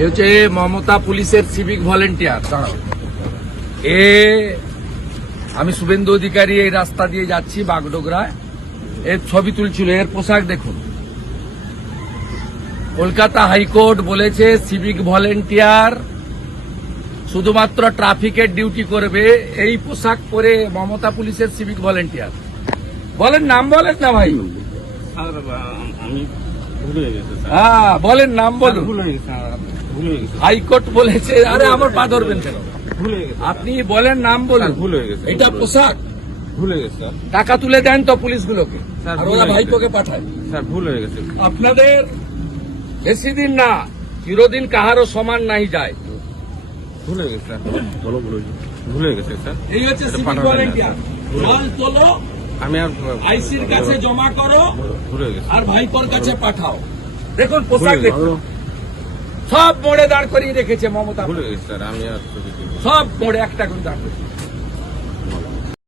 এ হচ্ছে মমতা পুলিশের civic volunteer. আমি শুভেন্দু অধিকারী এই রাস্তা দিয়ে যাচ্ছি বাগডোগরায়, এর ছবি তুলছিল। এর পোশাক দেখুন। কলকাতা হাইকোর্ট বলেছে সিভিক ভলেন্টিয়ার শুধুমাত্র ট্রাফিকের ডিউটি করবে। এই পোশাক পরে মমতা পুলিশের সিভিক ভলেন্টিয়ার। বলেন নাম, বলেন না ভাই। আমি ভুলে গেছি স্যার। হ্যাঁ বলেন নাম বলুন। ভুলে গেছি স্যার, ভুলে গেছি। হাইকোর্ট বলেছে। আরে আমার পা ধরবেন কেন? ভুলে গেছি। আপনি বলেন নাম বলুন। ভুল হয়ে গেছে। এটা পোশাক। ভুলে গেছি স্যার। টাকা তুলে দেন তো পুলিশগুলোকে, স্যার, আর ভুল ওরা হয়ে ভাইপোকে পাঠায়। স্যার ভুল হয়ে গেছে। আপনাদের বেশি দিন না, চিরদিন কাহারও সমান নাই যায়। ভুলে গেছে স্যার। ভুলে গেছে স্যার। এই হচ্ছে এটা সিভিক পাঠাবেন না। ভলেন্টিয়ার। মাল তোলো, আমি আর আইসির কাছে জমা করো, ভুলে গেছি। আর ভাইপোর কাছে পাঠাও। দেখুন পোশাক দেখুন, সব মোড়ে দাঁড় করিয়ে রেখেছে মমতা। ভুলে গেছি স্যার। আমি আর সব মোড়ে একটা করে দাঁড় করিয়ে।